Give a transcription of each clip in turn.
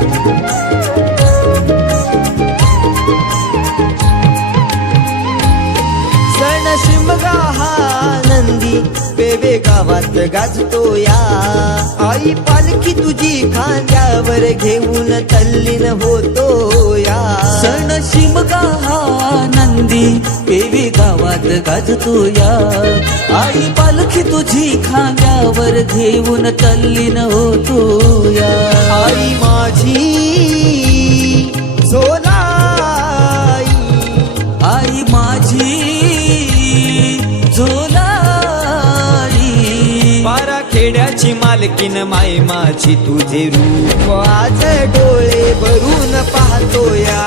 Oh, बेबे गावात गाजतो या आई पालखी तुझी खांद्यावर घेऊन तल्लीन होतो या सण शिमगा हा नंदी पेवे गावात गाजतो या आई पालखी तुझी खांद्यावर घेऊन तल्लीन होतो या आई माझी सोना खेड्याची माय माझी तुझे रूप आज डोळे भरून पाहतो या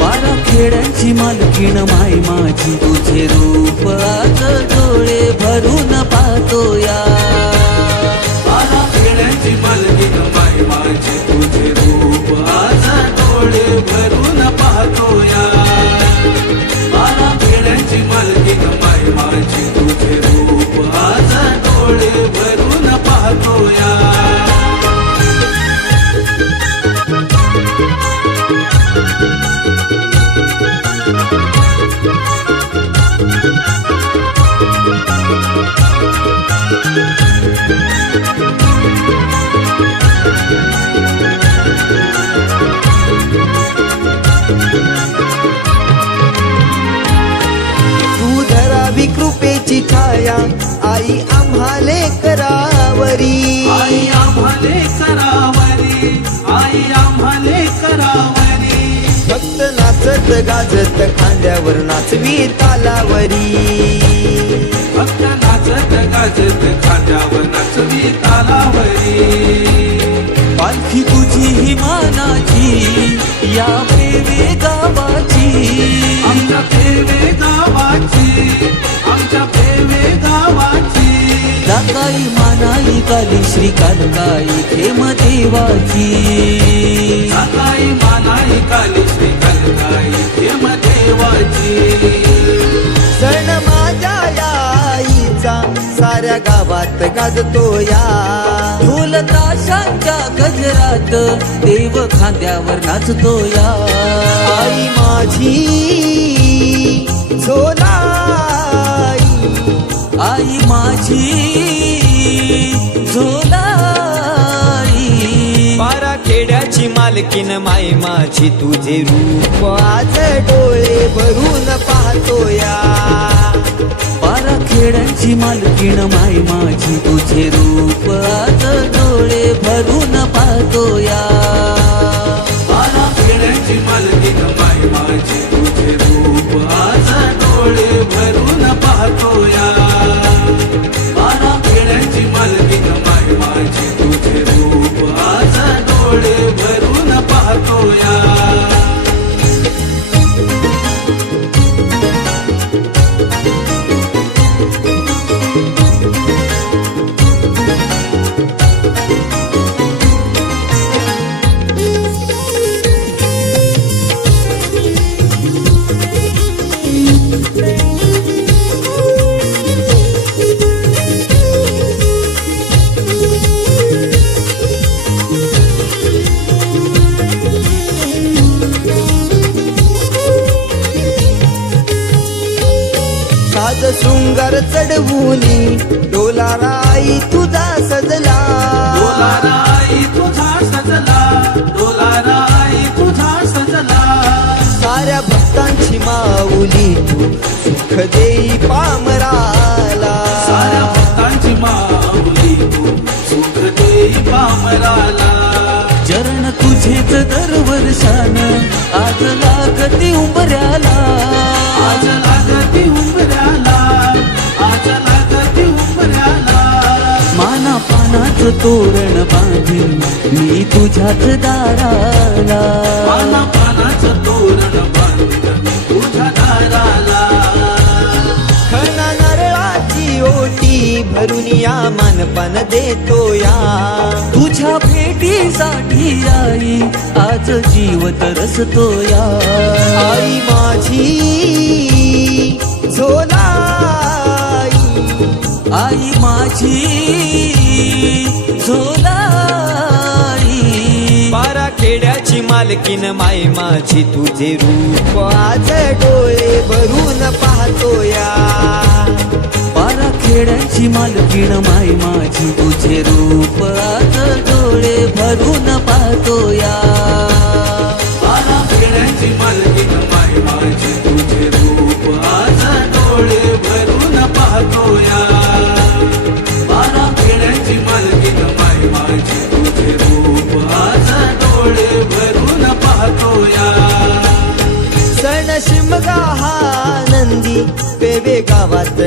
बारा खेड्यांची मालकीण माय माझी तुझे रूप आज डोळे भरून पाहतो या बारा खेड्यांची मालकी माय माझी तुझे रूप आज डोळे भरून करावरी. आई आम्हाले करावरी आई आम्हाले करावरी. फक्त नाचत गाजत खांद्यावर नाचवी तालावरी. फक्त नाचत गाजत खांद्यावर नाचवी तालावरी. पालखी तुझी ही मानाची या मानाई काली श्री कालकाई खेम देवाची. सकाळी मानाई काली श्री कलकाई हेम देवाची. सण माझ्या या आईचा साऱ्या गावात गाजतो या. ढोल ताशांच्या गजरात देव खांद्यावर नाचतो या. आई माझी सोनाई. आई माझी झोलाई. पारा खेड्याची मालकीन माय माझी तुझे रूप. आज डोळे भरून पाहतो या बारा खेड्यांची मालकीण माय माझी तुझे रूप. साज शृंगार चढवूनी. डोला राई तुझा सजला. डोलाराई तुझा सजला. डोलाराई तुझा सजला. साऱ्या भक्तांची माऊली तू सुख देई पामराला. साऱ्या भक्तांची माऊली तू सुख देई पामराला. चरण तुझेच दरवर्षान आज लागती उंबऱ्याला आज लागती तोरण बांधीन मी तुझ्याच दाराला. पाना पानाचं तोरण बांधलं तुझ्या दाराला. खना नारळाची ओटी भरून या मानपान देतो या तुझ्या भेटीसाठी आई आज जीव तरसतो या आई माझी झोलाई आई माझी मालकीन माय माझी तुझे रूप आज डोळे भरून पाहतोया. पारा खेड्याची मालकीण माय माझी तुझे रूप आज डोळे भरून पाहतोया.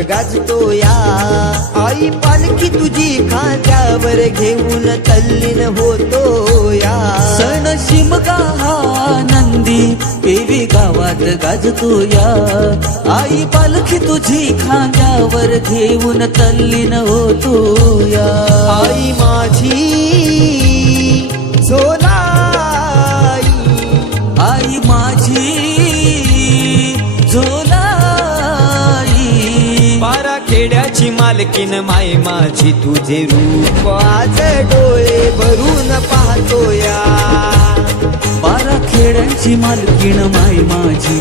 गाजतो या. आई पालखी तुझी खांद्यावर घेऊन तल्लीन होतो या. सण शिमगा हा नंदी देवी गावात गाजतो या. आई पालखी तुझी खांद्यावर घेऊन तल्लीन होतो या. आई माझी झोलाई खेड्याची मालकीन माय माझी तुझे रूप आज डोळे भरून पाहतो या बारा खेड्यांची मालकीन माय माझी